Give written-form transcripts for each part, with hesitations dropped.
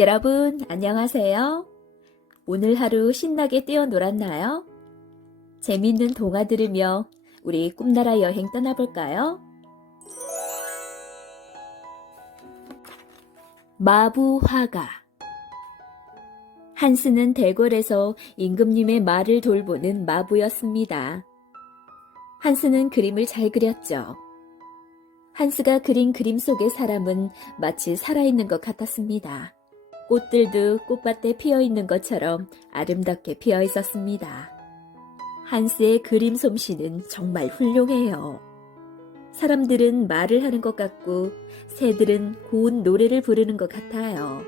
여러분, 안녕하세요. 오늘 하루 신나게 뛰어놀았나요? 재미있는 동화 들으며 우리 꿈나라 여행 떠나볼까요? 마부화가. 한스는 대궐에서 임금님의 말을 돌보는 마부였습니다. 한스는 그림을 잘 그렸죠. 한스가 그린 그림 속의 사람은 마치 살아있는 것 같았습니다. 꽃들도 꽃밭에 피어있는 것처럼 아름답게 피어 있었습니다. 한스의 그림 솜씨는 정말 훌륭해요. 사람들은 말을 하는 것 같고 새들은 고운 노래를 부르는 것 같아요.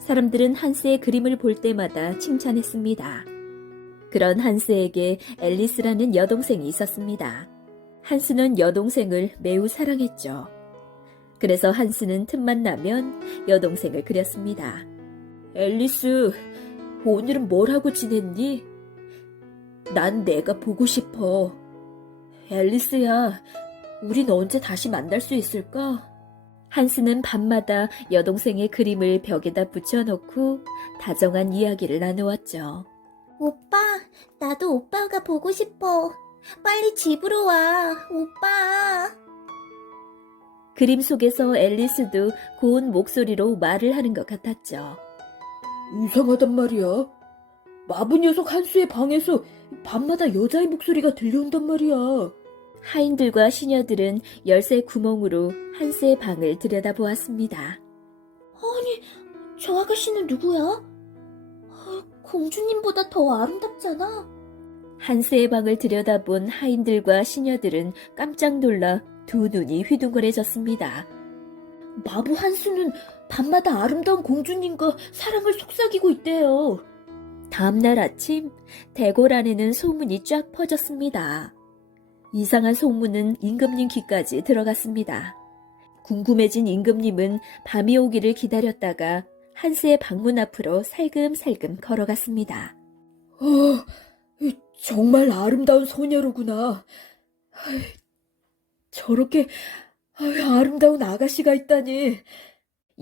사람들은 한스의 그림을 볼 때마다 칭찬했습니다. 그런 한스에게 앨리스라는 여동생이 있었습니다. 한스는 여동생을 매우 사랑했죠. 그래서 한스는 틈만 나면 여동생을 그렸습니다. 앨리스, 오늘은 뭘 하고 지냈니? 난 내가 보고 싶어. 앨리스야, 우린 언제 다시 만날 수 있을까? 한스는 밤마다 여동생의 그림을 벽에다 붙여놓고 다정한 이야기를 나누었죠. 오빠, 나도 오빠가 보고 싶어. 빨리 집으로 와, 오빠. 그림 속에서 앨리스도 고운 목소리로 말을 하는 것 같았죠. 이상하단 말이야. 마부 녀석 한수의 방에서 밤마다 여자의 목소리가 들려온단 말이야. 하인들과 시녀들은 열쇠 구멍으로 한스의 방을 들여다보았습니다. 아니, 저 아가씨는 누구야? 공주님보다 더 아름답잖아. 한스의 방을 들여다본 하인들과 시녀들은 깜짝 놀라 두 눈이 휘둥그레졌습니다. 마부 한수는 밤마다 아름다운 공주님과 사랑을 속삭이고 있대요. 다음날 아침 대궐 안에는 소문이 쫙 퍼졌습니다. 이상한 소문은 임금님 귀까지 들어갔습니다. 궁금해진 임금님은 밤이 오기를 기다렸다가 한스의 방문 앞으로 살금살금 걸어갔습니다. 정말 아름다운 소녀로구나. 저렇게 아름다운 아가씨가 있다니.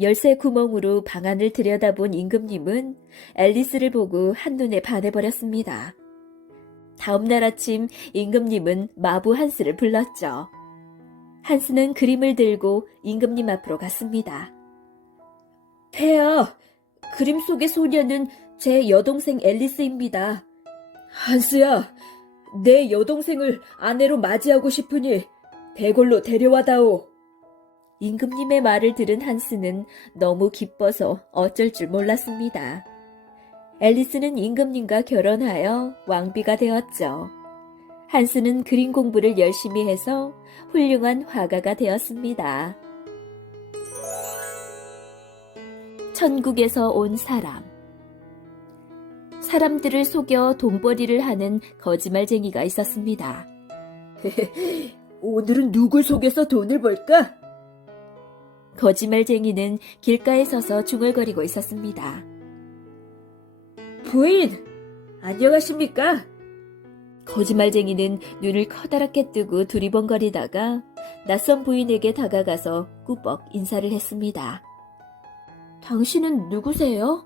열쇠 구멍으로 방 안을 들여다본 임금님은 앨리스를 보고 한눈에 반해버렸습니다. 다음날 아침 임금님은 마부 한스를 불렀죠. 한스는 그림을 들고 임금님 앞으로 갔습니다. 폐하, 그림 속의 소녀는 제 여동생 앨리스입니다. 한스야, 내 여동생을 아내로 맞이하고 싶으니 대궐로 데려와다오. 임금님의 말을 들은 한스는 너무 기뻐서 어쩔 줄 몰랐습니다. 앨리스는 임금님과 결혼하여 왕비가 되었죠. 한스는 그림 공부를 열심히 해서 훌륭한 화가가 되었습니다. 천국에서 온 사람. 사람들을 속여 돈벌이를 하는 거짓말쟁이가 있었습니다. 오늘은 누굴 속여서 돈을 벌까? 거짓말쟁이는 길가에 서서 중얼거리고 있었습니다. 부인, 안녕하십니까? 거짓말쟁이는 눈을 커다랗게 뜨고 두리번거리다가 낯선 부인에게 다가가서 꾸벅 인사를 했습니다. 당신은 누구세요?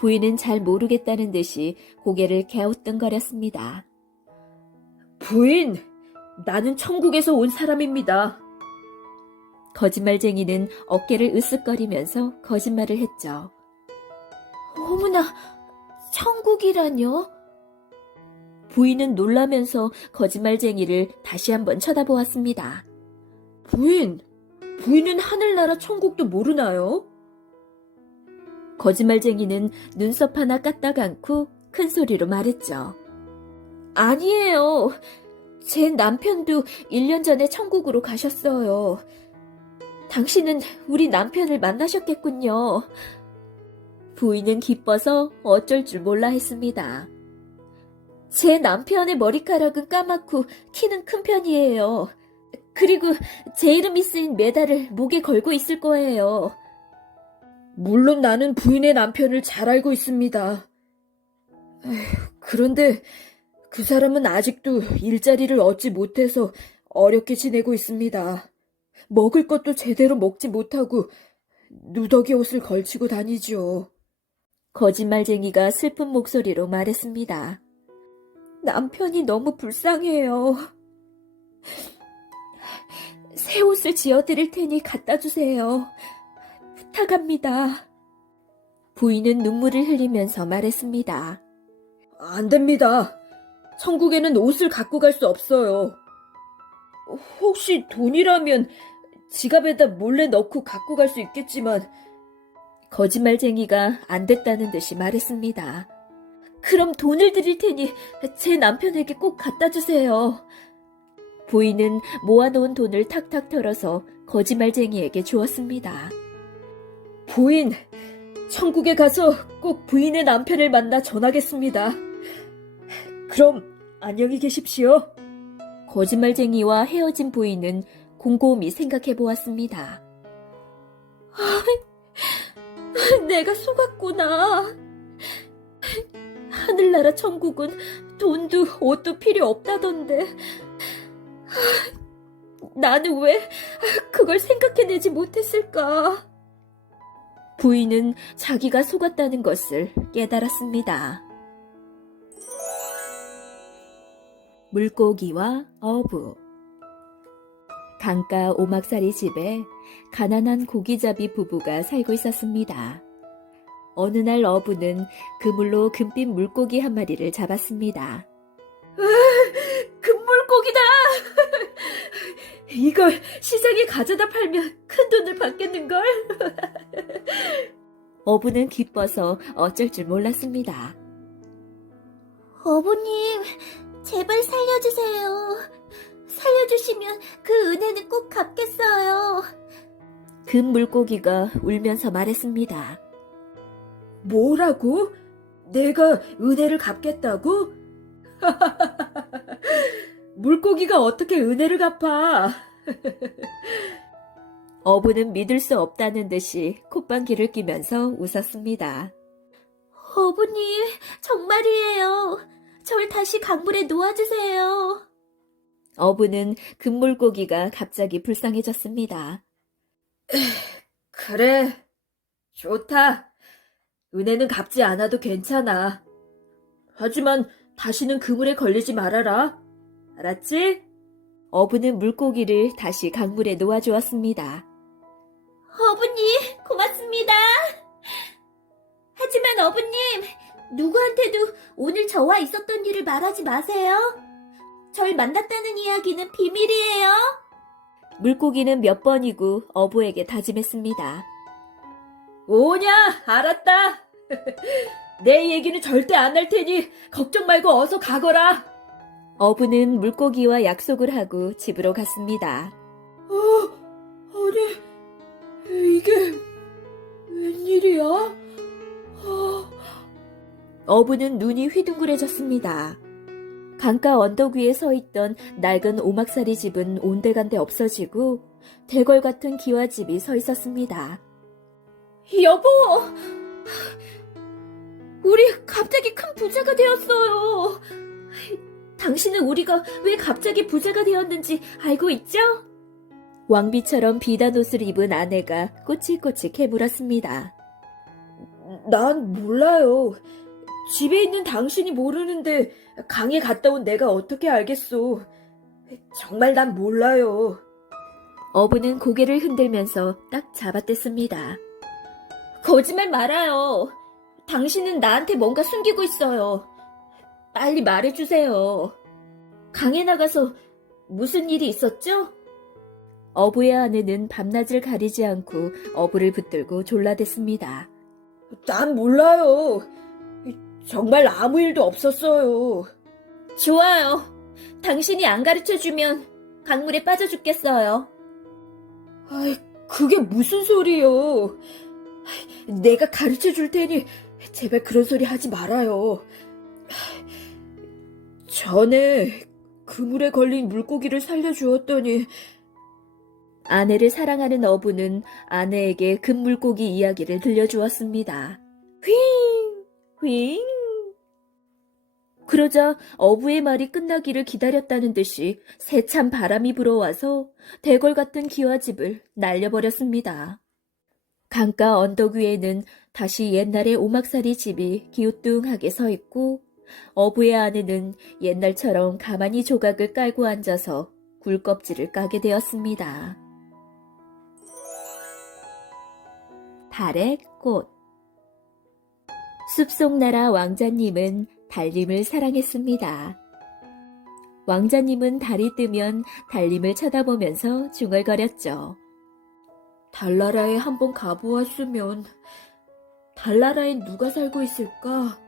부인은 잘 모르겠다는 듯이 고개를 갸우뚱거렸습니다. 부인, 나는 천국에서 온 사람입니다. 거짓말쟁이는 어깨를 으쓱거리면서 거짓말을 했죠. 어머나, 천국이라뇨? 부인은 놀라면서 거짓말쟁이를 다시 한번 쳐다보았습니다. 부인은 하늘나라 천국도 모르나요? 거짓말쟁이는 눈썹 하나 까딱 않고 큰 소리로 말했죠. 아니에요. 제 남편도 1년 전에 천국으로 가셨어요. 당신은 우리 남편을 만나셨겠군요. 부인은 기뻐서 어쩔 줄 몰라 했습니다. 제 남편의 머리카락은 까맣고 키는 큰 편이에요. 그리고 제 이름이 쓰인 메달을 목에 걸고 있을 거예요. 물론 나는 부인의 남편을 잘 알고 있습니다. 그런데 그 사람은 아직도 일자리를 얻지 못해서 어렵게 지내고 있습니다. 먹을 것도 제대로 먹지 못하고 누더기 옷을 걸치고 다니죠. 거짓말쟁이가 슬픈 목소리로 말했습니다. 남편이 너무 불쌍해요. 새 옷을 지어드릴 테니 갖다 주세요. 부탁합니다. 부인은 눈물을 흘리면서 말했습니다. 안 됩니다. 천국에는 옷을 갖고 갈 수 없어요. 혹시 돈이라면 지갑에다 몰래 넣고 갖고 갈 수 있겠지만 거짓말쟁이가 안 됐다는 듯이 말했습니다. 그럼 돈을 드릴 테니 제 남편에게 꼭 갖다 주세요. 부인은 모아놓은 돈을 탁탁 털어서 거짓말쟁이에게 주었습니다. 부인, 천국에 가서 꼭 부인의 남편을 만나 전하겠습니다. 그럼 안녕히 계십시오. 거짓말쟁이와 헤어진 부인은 곰곰이 생각해 보았습니다. 내가 속았구나. 하늘나라 천국은 돈도 옷도 필요 없다던데. 나는 왜 그걸 생각해내지 못했을까? 부인은 자기가 속았다는 것을 깨달았습니다. 물고기와 어부. 강가 오막살이 집에 가난한 고기잡이 부부가 살고 있었습니다. 어느 날 어부는 그물로 금빛 물고기 한 마리를 잡았습니다. 금물고기다! 이걸 시장에 가져다 팔면 큰 돈을 받겠는걸? 어부는 기뻐서 어쩔 줄 몰랐습니다. 어부님, 제발 살려주세요. 살려주시면 그 은혜는 꼭 갚겠어요. 금 물고기가 울면서 말했습니다. 뭐라고? 내가 은혜를 갚겠다고? 물고기가 어떻게 은혜를 갚아? 어부는 믿을 수 없다는 듯이 콧방귀를 뀌면서 웃었습니다. 어부님, 정말이에요. 절 다시 강물에 놓아주세요. 어부는 금물고기가 갑자기 불쌍해졌습니다. 그래, 좋다. 은혜는 갚지 않아도 괜찮아. 하지만 다시는 그물에 걸리지 말아라. 알았지? 어부는 물고기를 다시 강물에 놓아주었습니다. 어부님, 고맙습니다. 하지만 어부님, 누구한테도 오늘 저와 있었던 일을 말하지 마세요. 절 만났다는 이야기는 비밀이에요. 물고기는 몇 번이고 어부에게 다짐했습니다. 오냐, 알았다. 내 얘기는 절대 안 할 테니 걱정 말고 어서 가거라. 어부는 물고기와 약속을 하고 집으로 갔습니다. 아니, 이게 웬일이야? 어부는 눈이 휘둥그레졌습니다. 강가 언덕 위에 서 있던 낡은 오막살이 집은 온데간데 없어지고 대궐 같은 기와집이 서 있었습니다. 여보! 우리 갑자기 큰 부자가 되었어요. 당신은 우리가 왜 갑자기 부자가 되었는지 알고 있죠? 왕비처럼 비단 옷을 입은 아내가 꼬치꼬치 물었습니다. 난 몰라요. 집에 있는 당신이 모르는데 강에 갔다 온 내가 어떻게 알겠소. 정말 난 몰라요. 어부는 고개를 흔들면서 딱 잡아댔습니다. 거짓말 말아요. 당신은 나한테 뭔가 숨기고 있어요. 빨리 말해주세요. 강에 나가서 무슨 일이 있었죠? 어부의 아내는 밤낮을 가리지 않고 어부를 붙들고 졸라댔습니다. 난 몰라요. 정말 아무 일도 없었어요. 좋아요. 당신이 안 가르쳐주면 강물에 빠져 죽겠어요. 아이, 그게 무슨 소리요. 내가 가르쳐 줄 테니 제발 그런 소리 하지 말아요. 전에 그물에 걸린 물고기를 살려주었더니 아내를 사랑하는 어부는 아내에게 금물고기 이야기를 들려주었습니다. 휘잉! 휘잉! 그러자 어부의 말이 끝나기를 기다렸다는 듯이 세찬 바람이 불어와서 대궐 같은 기와집을 날려버렸습니다. 강가 언덕 위에는 다시 옛날의 오막살이 집이 기우뚱하게 서 있고 어부의 아내는 옛날처럼 가만히 조각을 깔고 앉아서 굴껍질을 까게 되었습니다. 달의 꽃. 숲속나라 왕자님은 달님을 사랑했습니다. 왕자님은 달이 뜨면 달님을 쳐다보면서 중얼거렸죠. 달나라에 한번 가보았으면 달나라엔 누가 살고 있을까?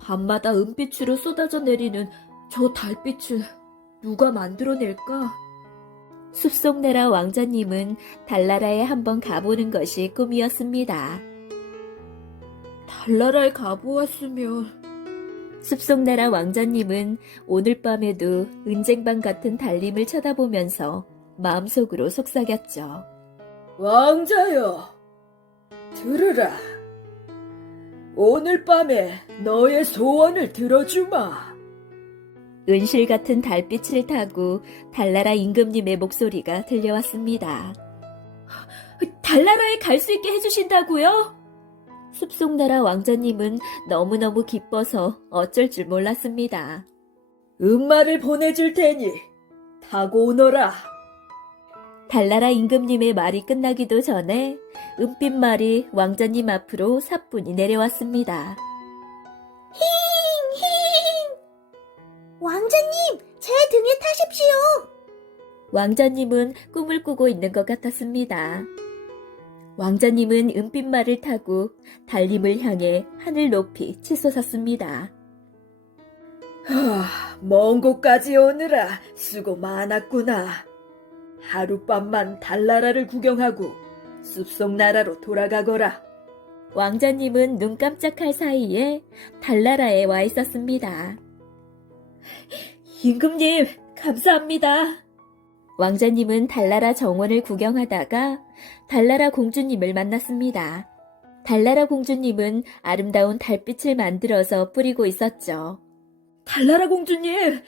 밤마다 은빛으로 쏟아져 내리는 저 달빛을 누가 만들어낼까? 숲속나라 왕자님은 달나라에 한번 가보는 것이 꿈이었습니다. 달나라에 가보았으면 숲속나라 왕자님은 오늘 밤에도 은쟁반 같은 달님을 쳐다보면서 마음속으로 속삭였죠. 왕자여, 들으라. 오늘 밤에 너의 소원을 들어주마. 은실 같은 달빛을 타고 달나라 임금님의 목소리가 들려왔습니다. 달나라에 갈 수 있게 해주신다고요? 숲속나라 왕자님은 너무너무 기뻐서 어쩔 줄 몰랐습니다. 음마를 보내줄 테니 타고 오너라. 달나라 임금님의 말이 끝나기도 전에 은빛말이 왕자님 앞으로 사뿐히 내려왔습니다. 왕자님, 제 등에 타십시오. 왕자님은 꿈을 꾸고 있는 것 같았습니다. 왕자님은 은빛말을 타고 달님을 향해 하늘 높이 치솟았습니다. 먼 곳까지 오느라 수고 많았구나. 하룻밤만 달나라를 구경하고 숲속나라로 돌아가거라. 왕자님은 눈 깜짝할 사이에 달나라에 와 있었습니다. 임금님, 감사합니다. 왕자님은 달나라 정원을 구경하다가 달나라 공주님을 만났습니다. 달나라 공주님은 아름다운 달빛을 만들어서 뿌리고 있었죠. 달나라 공주님,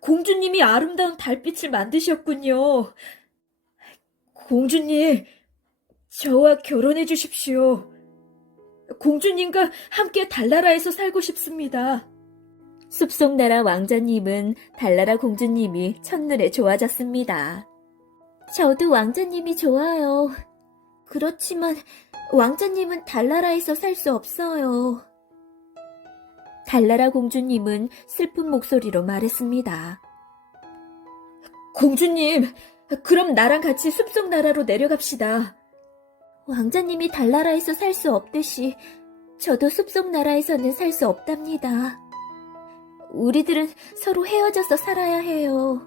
공주님이 아름다운 달빛을 만드셨군요. 공주님, 저와 결혼해 주십시오. 공주님과 함께 달나라에서 살고 싶습니다. 숲속나라 왕자님은 달나라 공주님이 첫눈에 좋아졌습니다. 저도 왕자님이 좋아요. 그렇지만 왕자님은 달나라에서 살 수 없어요. 달나라 공주님은 슬픈 목소리로 말했습니다. 공주님, 그럼 나랑 같이 숲속나라로 내려갑시다. 왕자님이 달나라에서 살 수 없듯이 저도 숲속나라에서는 살 수 없답니다. 우리들은 서로 헤어져서 살아야 해요.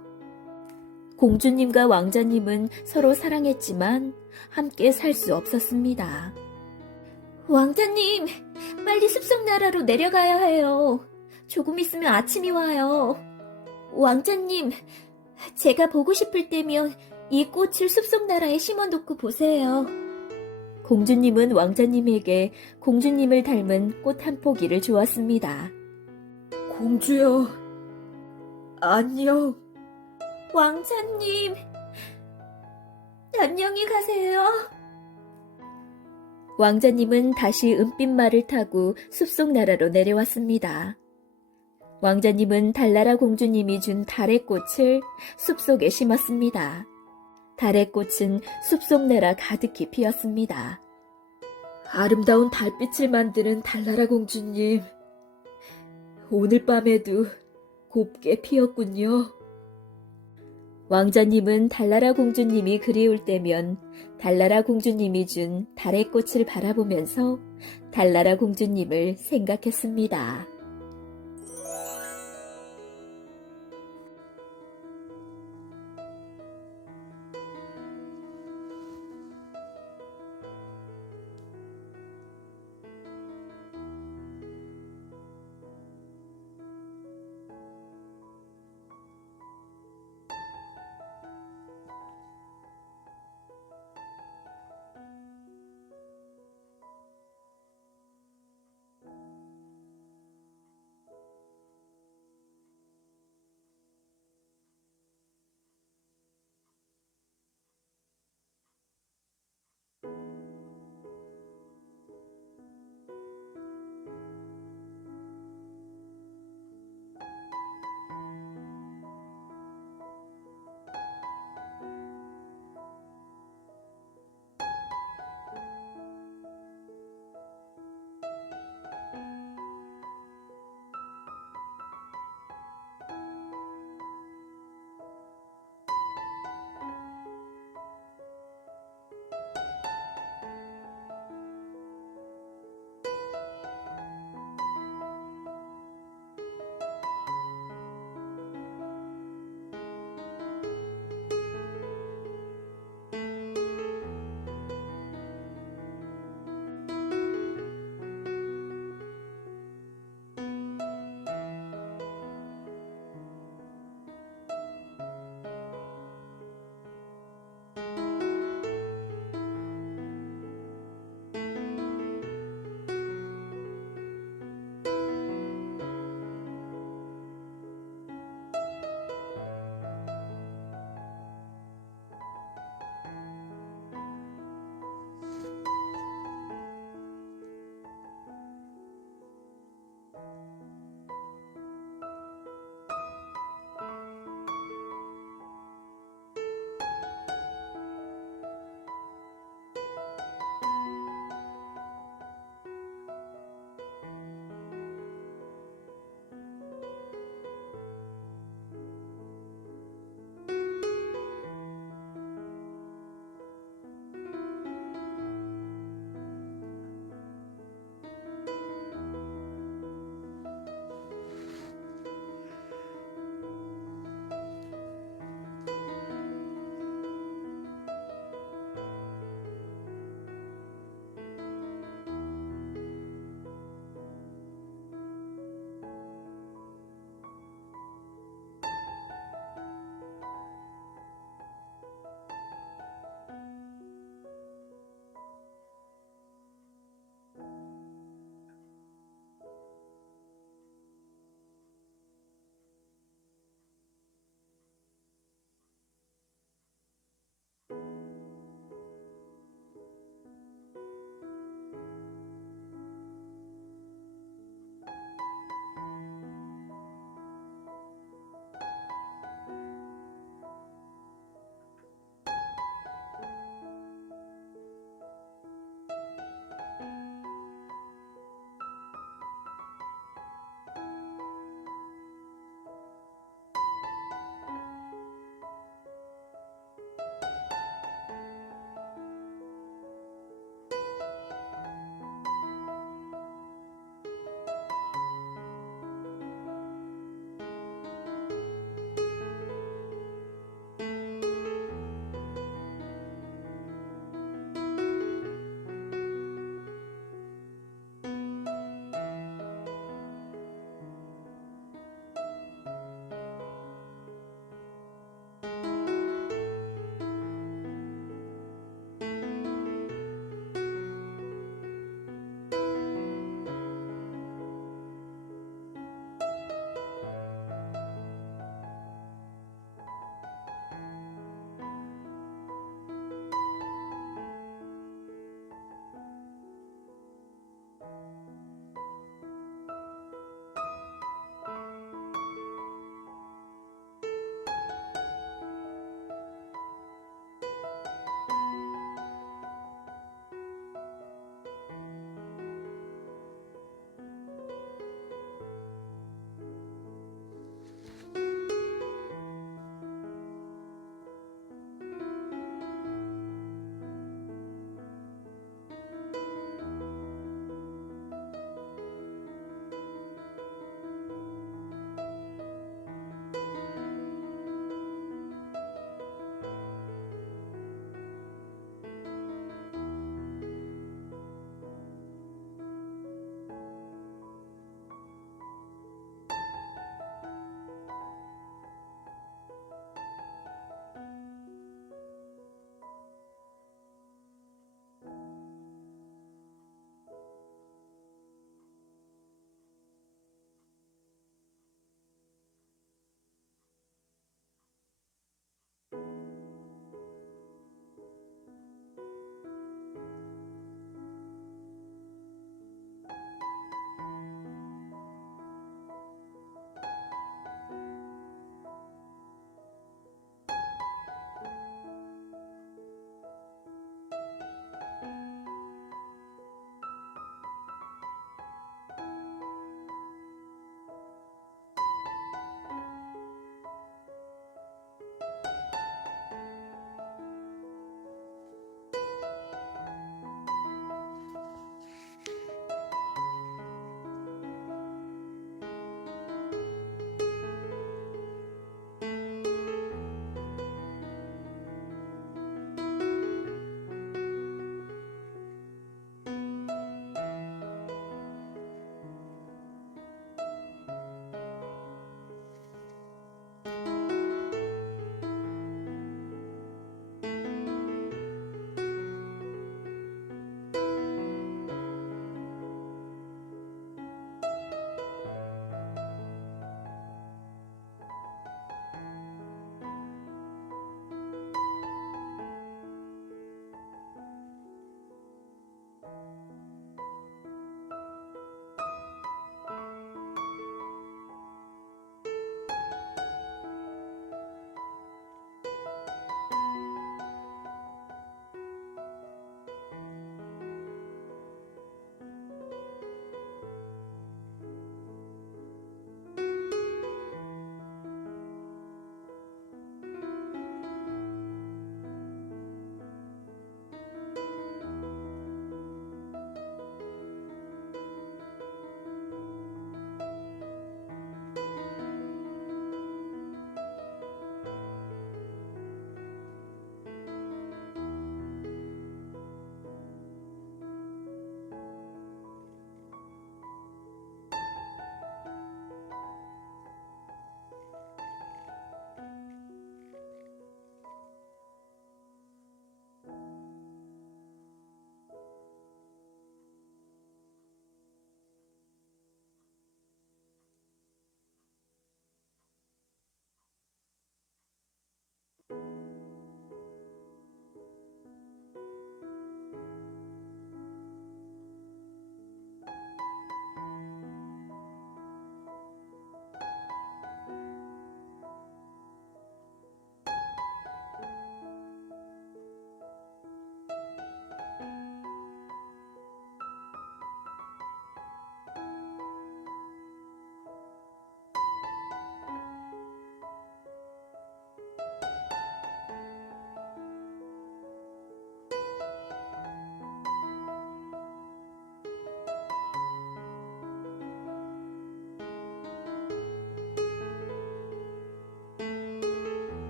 공주님과 왕자님은 서로 사랑했지만 함께 살 수 없었습니다. 왕자님, 빨리 숲속나라로 내려가야 해요. 조금 있으면 아침이 와요. 왕자님, 제가 보고 싶을 때면 이 꽃을 숲속나라에 심어놓고 보세요. 공주님은 왕자님에게 공주님을 닮은 꽃 한 포기를 주었습니다. 공주여, 안녕. 왕자님, 안녕히 가세요. 왕자님은 다시 은빛말을 타고 숲속나라로 내려왔습니다. 왕자님은 달나라 공주님이 준 달의 꽃을 숲속에 심었습니다. 달의 꽃은 숲속나라 가득히 피었습니다. 아름다운 달빛을 만드는 달나라 공주님, 오늘 밤에도 곱게 피었군요. 왕자님은 달나라 공주님이 그리울 때면 달나라 공주님이 준 달의 꽃을 바라보면서 달나라 공주님을 생각했습니다.